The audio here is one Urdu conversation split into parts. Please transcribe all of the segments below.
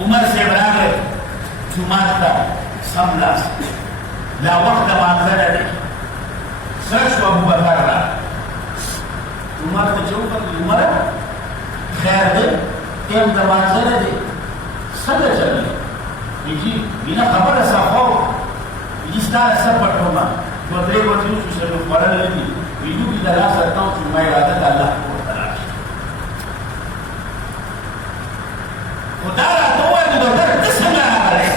عمر سے برابر جماعت کا سملاس لا وقت مانزل دے سرش و ابو بکر را عمر ته چوکا عمر خیر دے تیم دا مانزل دے سنگا چلی جی بینا خبر صافو جی ستار سر پٹھوما تو درے وقتیوں سے سر پڑھا لیتی ویڈیو کی دلا سکتا ہوں کہ میں ارادت اللہ کو تلاش خدا را تو ہے ابو بکر کس سنگا آ رہے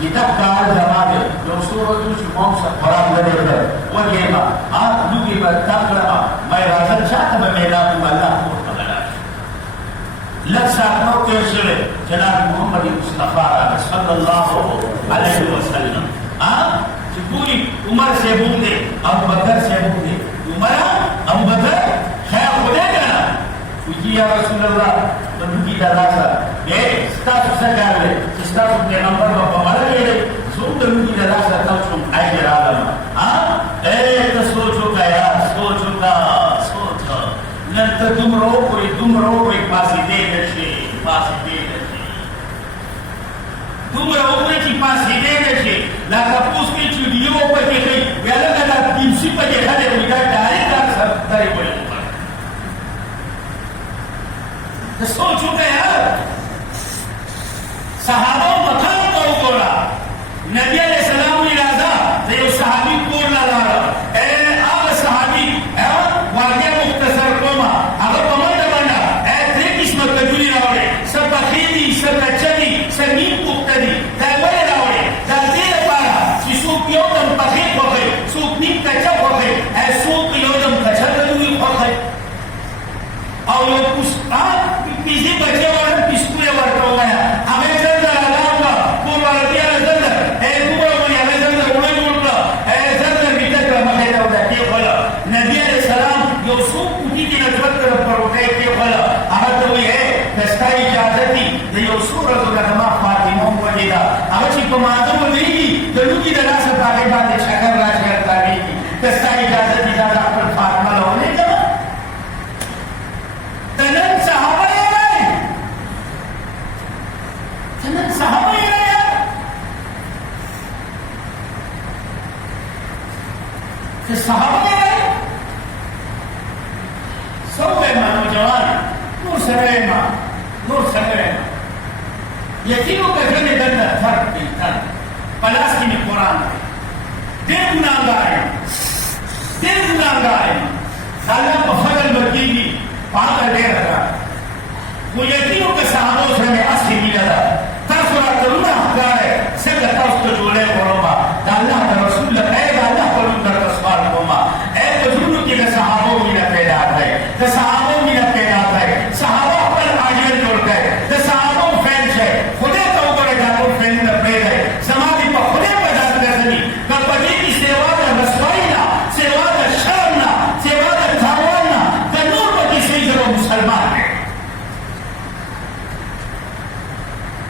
یہ تب کار زمان ہے جو سورتوں سے موم سے قرآن لگے کر وہ گیما آپ لوگی پر تاکرما میں ارادت چاہتا میں میرا کو اللہ کو لگ ساتھوں کے شرے جناب محمد مصطفیٰ صلی اللہ علیہ وسلم کہ پوری عمر سے بوندے ابو بکر سے بوندے عمر ابو بکر خیر خودے کہنا کیونکہ یا رسول اللہ بندو کی دلاسا اے ستاسو سکار لے ستاسو کے نمبر باپا مرا لے لے سو بندو کی دلاسا تاو چون آئی جرا لما اے تو سوچو کا یا سوچو کا سوچو ننتا دم رو کوئی پاسی دے نشے پاسی دے نشے دم رو کوئی پاسی دے نشے لاکا پوس کی چوڑیوں پر کے گئی ویالا گلا تیمسی پر کے کھڑے ہوئی گا ڈائے گا سب دارے بڑے اوپر تو سوچو کہ یار صحابہ مقام کو کولا نبی علیہ السلام نے رازا تو یہ صحابی کورنا لارا اے آب صحابی اے واقعہ مختصر کوما اگر پمانڈا بانڈا اے تھے قسمت کجولی راوڑے سب بخیدی سب اچھدی سب نیم پختدی تیوڑے راوڑے در دیر پارا سی سوک یودم پخید ہوگئے سوک نیم کچھب ہوگئے اے سوک یودم کچھب کجولی ہوگئے اور یہ کچھ پیزی بچے والا پسکولے ورکا ہو گیا ہمیں زندر اللہ کا پور والا دیا زندر اے دوبرا بنی ہمیں زندر اڑے موڑتا اے زندر بیٹا کر مخیدہ ہوتا ہے کہ خلا نبی علیہ السلام جو سوک کٹی کی نجوت کر پر ہوتا ہے کہ خلا آمد ہوئی ہے دستا اجازتی دیو سورت الرحمہ فاطمہ وجیدہ آمد چی پمازم ہو نہیں کی دلو کی دلا سے پاکے بات شکر راج کرتا نہیں کی دستا اجازتی دادا پر فاطمہ لونے جب تنن صحابہ یہ رہے تنن صحابہ یہ رہے کہ صحابہ یہ رہے سب ایمان و جوان نور سر ایمان نور سر ایمان یقینوں کا گھنے دندہ فرق بیتن پلاسکی میں قرآن ہے دیر گناہگار ہے اللہ بفضل مردیگی پاکر دے رکھا وہ یقینوں کے صحابوں سے ہمیں اصلی ملا تھا تاثرہ ترونا حقار ہے سکتا تاثر تو جولے قرآن دا اللہ دا رسول اللہ اے دا اللہ قرآن در رسوال قوما اے تجرونوں کی دا صحابوں مینا پیدا ہے دا صحابوں مینا پیدا ہے صحابہ پر آجر جوڑ گئے دا صحابوں فینش ہے خودے تو کرے جاتوں فین دا پید ہے سماجی پا خودے پا جات رسنی کل پجے کی سیوا دا رسوائینا سیوا دا شرمنا سیوا دا تھاوانا دا نور پا کی سی جب مسلمان ہے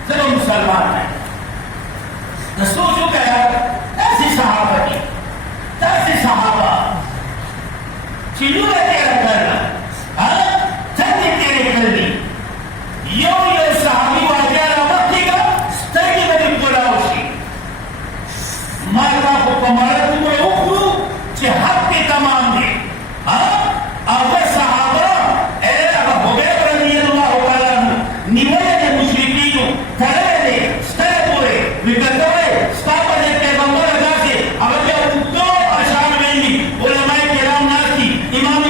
جب مسلمان ہے سوچو کہ یار ایسی صحابہ کی ایسی صحابہ چیزوں نے تیرا کرنا چندی تیرے کرنی یو صحابی واقعہ رابطی کا سترگی بڑی بلا ہوشی مارکا کو کمارا تمہیں اکھو چھے حق کے تمام دے اگر صحابہ اے اگر حبیب رضی اللہ تعالیٰ نیوئے کے مشرقینوں کرے دے سترے پورے وکتوے امام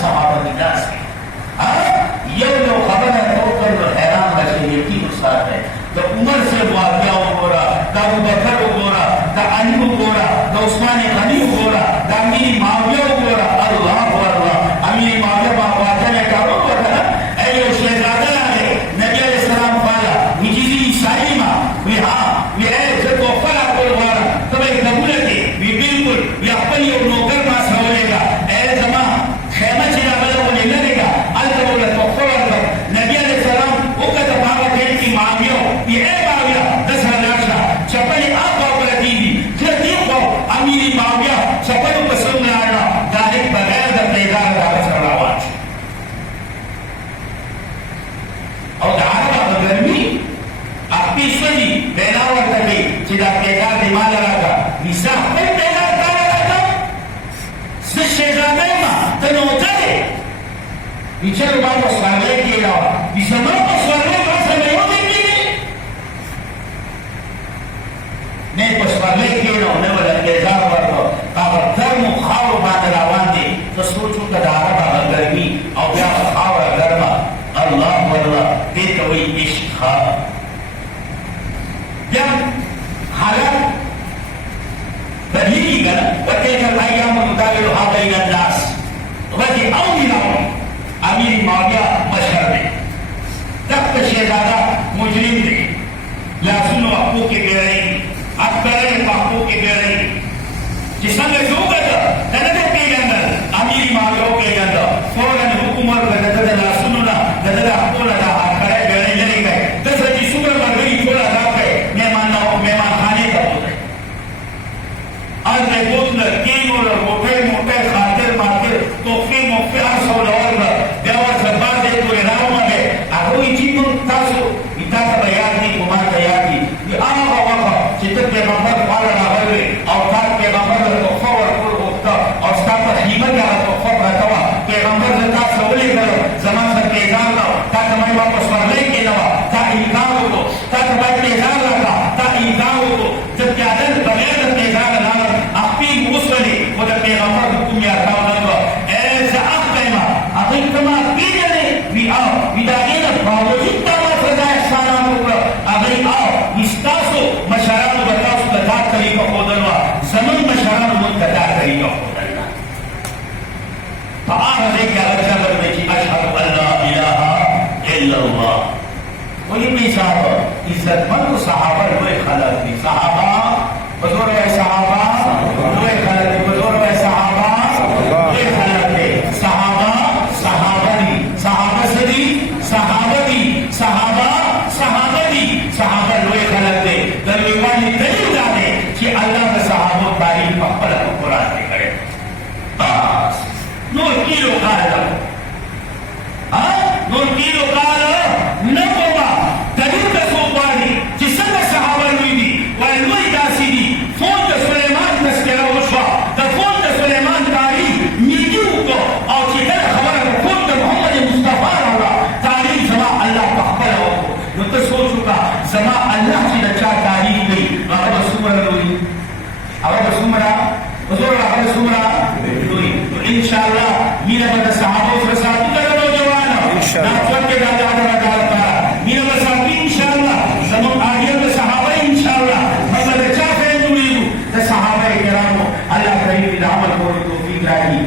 صحابہ کی ناس ہے یو خبر ہے تو کر حیران بچے یقین استاد ہے دا عمر سے واقعہ ہو رہا دا ابو بکر ہو رہا دا علی ہو رہا دا عثمان غنی ہو رہا دا امیر معاویہ ہو رہا اللہ اللہ امیر معاویہ واقعہ میں کہا ہو رہا اے یہ شہزادہ ہے نبی علیہ السلام فالا وجیزی عیسائی ماں وی ہاں وی اے جب وفر آپ کو وارا تب ایک قبول کے وی بالکل وی اپنی اور نوکر پاس ہولے گا اے زمان خیمہ چینا بلا ہونے لگے گا التبولت وفر پر نبی علیہ السلام او کا تباہ دین کی معاویوں یہ اے معاویہ دس ہزار چپلی آپ باپر دیدی پھر دیو کو امیری معاویہ چپلو پسند میں آنا دارک بغیر در پیدار دارک سر راوات اور دارک گرمی اپنی سنی بیناور تکی چیدہ پیدار دیمان لگا تھا نیسا اپنے پیدار دارا لگا تھا سش شہزادہ ماں تنوتا دے بیچر بار کو سوارلے کیے رہا بیسمان کو سوارلے کا سمیوں دے نہیں پسوارلے کیے رہا انہیں والا پیدار ورکو کابر درم و خاور باندر آوان دے تو سوچو کہ دارا با گرمی اور بیا خاور گرما اللہ واللہ دیتا ہوئی عشق خواب جب حالت بدلی گنا وَتِلْكَ الْأَيَّامُ نُدَاوِلُهَا بَيْنَ النَّاسِ وَتِي أَوْلِ لَوْنِ امیر معاویہ مشہر دے تخت شہزادہ مجرم دے لاسنو اپو کے بیرے اکبرے پاپو کے بیرے جسم میں جو گتا نندے کے گندر امیر معاویہ کے گندر فوراً حکومت گندر لاسنو نا گندر اپو لگا اکبرے بیرے لے گئے دس رجی سمر مرگئی چھوڑا دا پہ مہمان خانے کا ہوتا ہے آج میں بوتلر کینور موٹے موٹے خاطر ماتر توفی موفی آسو لور بیاور سربار دے تو ارام آگے اگروی چیمون تاسو اتا تا بیاد نہیں کمان تیاد کی یہ آقا وقا چتر پیغمبر پالا راہلوے اور تاک پیغمبر توفا ورکل ہوتا اور ستا پر حیمت یا توفا پرتوا پیغمبر زتا سولے کرو زمان سر پیزان لاؤ تا تمہیں واپس ورلے کے نوا تا ایدان ہو تا تمہیں پیزان لگا تا ایدان ہو جب کیا دل بغیر پیزان لاؤ اپنی موسولی وہ در پیغمبر حکم یا کھاؤ نگو ایسا اقیمہ اقیمہ پیجنے وی آؤ وی داگین باوجود تاما سزا احسانات ہوگا اگری آؤ استاسو مشاران بتاؤ سکتات طریقہ خودنوا زمن مشاران منتدار طریقہ خودنوا فآہ دیکھ یا رجا بردی اشہد اللہ الہ الا اللہ وہی بھی صاحب عزت مند صحابہ روئے خلق دی صحابہ بزرگ ہے صحابہ روئے خلق دی بزرگ ہے صحابہ روئے خلق دی صحابہ صحابہ دی صحابہ صدی صحابہ دی صحابہ صحابہ دی صحابہ روئے خلق دی دلوانی دلیل جانے کہ اللہ کا صحابہ تاریخ مقبل قرآن دے کرے بس نور کیلو قائلہ نور کیلو قائلہ نبوہ دلیل کا سوپانی جسن صحابہ روئی دی ویلوئی داسی دی فون دا سلیمان تسکرہ وشوا دا فون دا سلیمان تاریخ میڈیو کو اور چیدر خبر ہے فون دا محمد مصطفیٰ اللہ تاریخ زمان اللہ پخبر ہو جو تو سوچو کا زمان اللہ کی رچا تاریخ گئی آقا سمرہ روئی آقا سمرہ حضور آقا سمرہ روئی تو انشاءاللہ میرا بدا صحابہ اس رسالتی کا نوجوانا ناچوان کے دادا دادا دادا میرا بساقی انشاءاللہ زمان آگیا میں صحابہ انشاءاللہ مگر چاہتے ہیں نوریدو صحابہ کرامو اللہ کریم عمل کو توفیق رہی